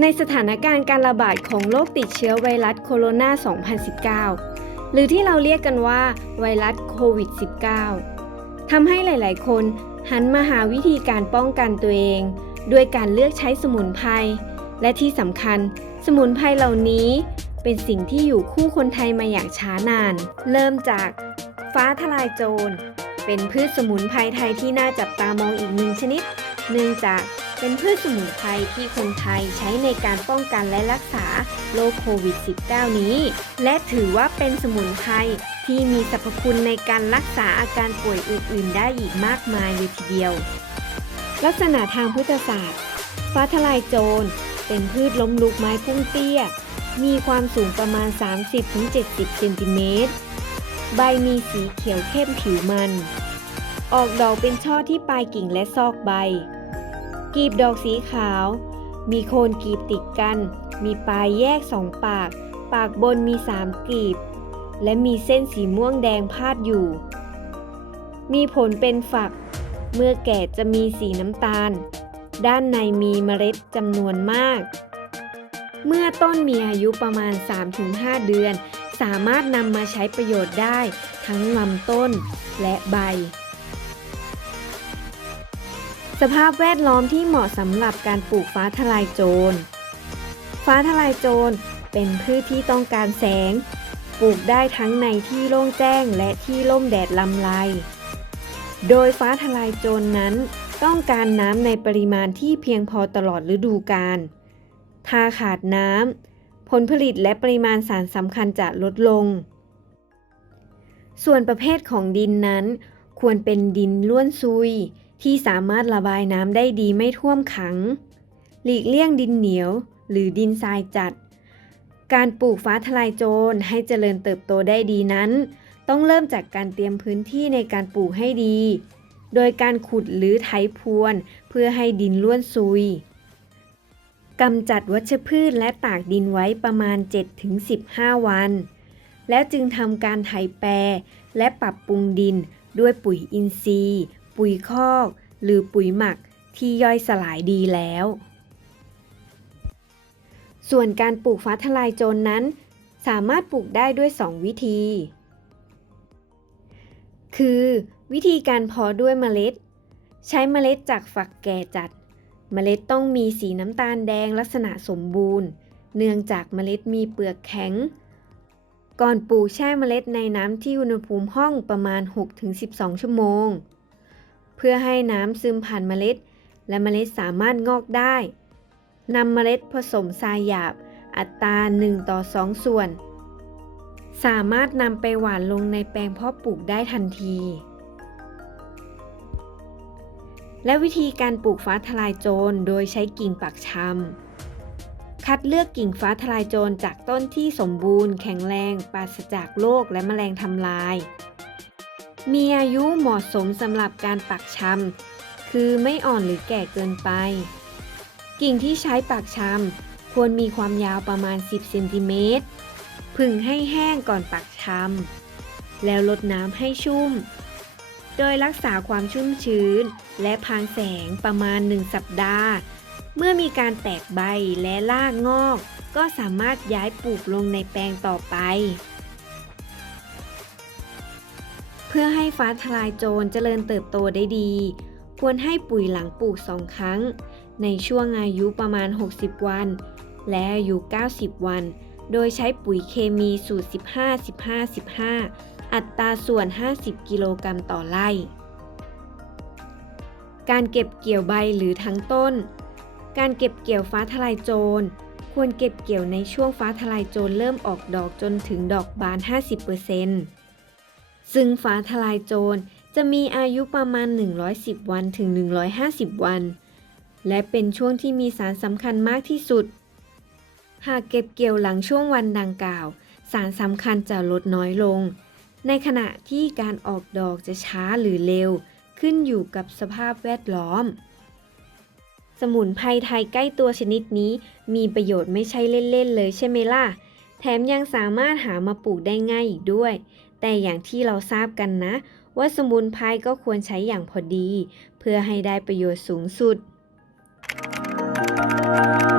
ในสถานการณ์การระบาดของโรคติดเชื้อไวรัสโคโรนา 2019 หรือที่เราเรียกกันว่าไวรัสโควิด -19 ทำให้หลาย ๆ คนหันมาหาวิธีการป้องกันตัวเอง ด้วยการเลือกใช้สมุนไพร และที่สำคัญ สมุนไพรเหล่านี้ เป็นสิ่งที่อยู่คู่คนไทยมาอย่างช้านาน เริ่มจากฟ้าทลายโจร เป็นพืชสมุนไพรไทยที่น่าจับตามองอีกหนึ่งชนิด เนื่องจาก เป็นพืชสมุนไพรที่คนไทยใช้ในการป้องกันและรักษาโรคโควิด -19 นี้ และถือว่าเป็นสมุนไพรที่มีสรรพคุณในการรักษาอาการป่วยอื่น ๆ ได้อีกมากมายเลยทีเดียว ลักษณะทางพุทธศาสตร์ ฟ้าทลายโจร เป็นพืชล้มลุกไม้พุ่งเตี้ย มีความสูงประมาณ 30-70 เซนติเมตร ใบมีสีเขียวเข้มผิวมัน ออกดอกเป็นช่อที่ปลายกิ่งและซอกใบ กีบดอกสีขาว มีโคนกีบติดกัน มีปลายแยกสองปาก ปากบนมีสามกีบ และมีเส้นสีม่วงแดงพาดอยู่ มีผลเป็นฝัก เมื่อแก่จะมีสีน้ำตาล ด้านในมีเมล็ดจำนวนมาก เมื่อต้นมีอายุประมาณ 3-5 เดือน สามารถนำมาใช้ประโยชน์ได้ ทั้งลำต้นและใบ สภาพแวดล้อมที่เหมาะสำหรับการปลูกฟ้าทลายโจร ฟ้าทลายโจรเป็นพืชที่ต้องการแสง ปลูกได้ทั้งในที่โล่งแจ้งและที่ร่มแดดลำไร โดยฟ้าทลายโจรนั้น ต้องการน้ำในปริมาณที่เพียงพอตลอดฤดูกาลถ้าขาดน้ำผลผลิตและปริมาณสารสำคัญจะลดลง ส่วนประเภทของดินนั้น ควรเป็นดินล้วนซุย ที่สามารถระบายน้ำได้ดีไม่ท่วมขัง หลีกเลี่ยงดินเหนียว หรือดินทรายจัด การปลูกฟ้าทลายโจรให้เจริญเติบโตได้ดีนั้น ต้องเริ่มจากการเตรียมพื้นที่ในการปลูกให้ดี โดยการขุดหรือไถพรวน เพื่อให้ดินล้วนซุยกำจัดวัชพืชและตากดินไว้ประมาณ 7-15 วัน แล้วจึงทำการไถแปรและปรับปรุงดินด้วยปุ๋ยอินทรีย์ ปุ๋ยคอก หรือปุ๋ยหมักที่ย่อยสลายดีแล้ว ส่วนการปลูกฟ้าทลายโจรนั้น สามารถปลูกได้ด้วย 2 วิธี คือวิธีการเพาะด้วยเมล็ด ใช้เมล็ดจากฝักแก่จัด เมล็ดต้องมีสีน้ำตาลแดงลักษณะสมบูรณ์ เนื่องจากเมล็ดมีเปลือกแข็ง ก่อนปลูกแช่เมล็ดในน้ำที่อุณหภูมิห้องประมาณ 6-12 ชั่วโมง เพื่อให้น้ำซึมผ่านเมล็ด และเมล็ดสามารถงอกได้นำเมล็ดผสมทรายหยาบอัตรา 1 ต่อ 2 ส่วน สามารถนำไปหว่านลงในแปลงเพาะปลูกได้ทันที และวิธีการปลูกฟ้าทลายโจรโดยใช้กิ่งปักชำคัดเลือกกิ่งฟ้าทลายโจรจากต้นที่สมบูรณ์ แข็งแรง ปราศจากโรคและแมลงทำลาย มีอายุเหมาะสมสำหรับการปักชำคือไม่อ่อนหรือแก่เกินไป กิ่งที่ใช้ปักชำควรมีความยาวประมาณ 10เซนติเมตรผึ่งให้แห้งก่อนปักชำแล้วลดน้ำให้ชุ่ม โดยรักษาความชุ่มชื้น และพรางแสงประมาณ 1 สัปดาห์ เมื่อมีการแตกใบและรากงอก ก็สามารถย้ายปลูกลงในแปลงต่อไป เพื่อให้ฟ้าทลายโจรเจริญเติบโตได้ดี ควรให้ปุ๋ยหลังปลูก2ครั้ง ในช่วงอายุประมาณ 60 วัน และอายุ 90 วัน โดยใช้ปุ๋ยเคมีสูตร 15-15-15 อัตราส่วน 50 กิโลกรัมต่อไร่ การเก็บเกี่ยวใบหรือทั้งต้น การเก็บเกี่ยวฟ้าทลายโจรควรเก็บเกี่ยวในช่วงฟ้าทลายโจรเริ่มออกดอกจนถึงดอกบาน 50% ซึ่งฟ้าทลายโจรจะมีอายุประมาณ 110 วันถึง 150 วัน และเป็นช่วงที่มีสารสำคัญมากที่สุด หากเก็บเกี่ยวหลังช่วงวันดังกล่าว สารสำคัญจะลดน้อยลง ในขณะที่การออกดอกจะช้าหรือเร็ว ขึ้นอยู่กับสภาพแวดล้อม สมุนไพรไทยใกล้ตัวชนิดนี้ มีประโยชน์ไม่ใช่เล่นๆเลยใช่ไหมล่ะ แถมยังสามารถหามาปลูกได้ง่ายอีกด้วย แต่อย่างที่เราทราบกันนะ ว่าสมุนไพรก็ควรใช้อย่างพอดี เพื่อให้ได้ประโยชน์สูงสุด Thank you.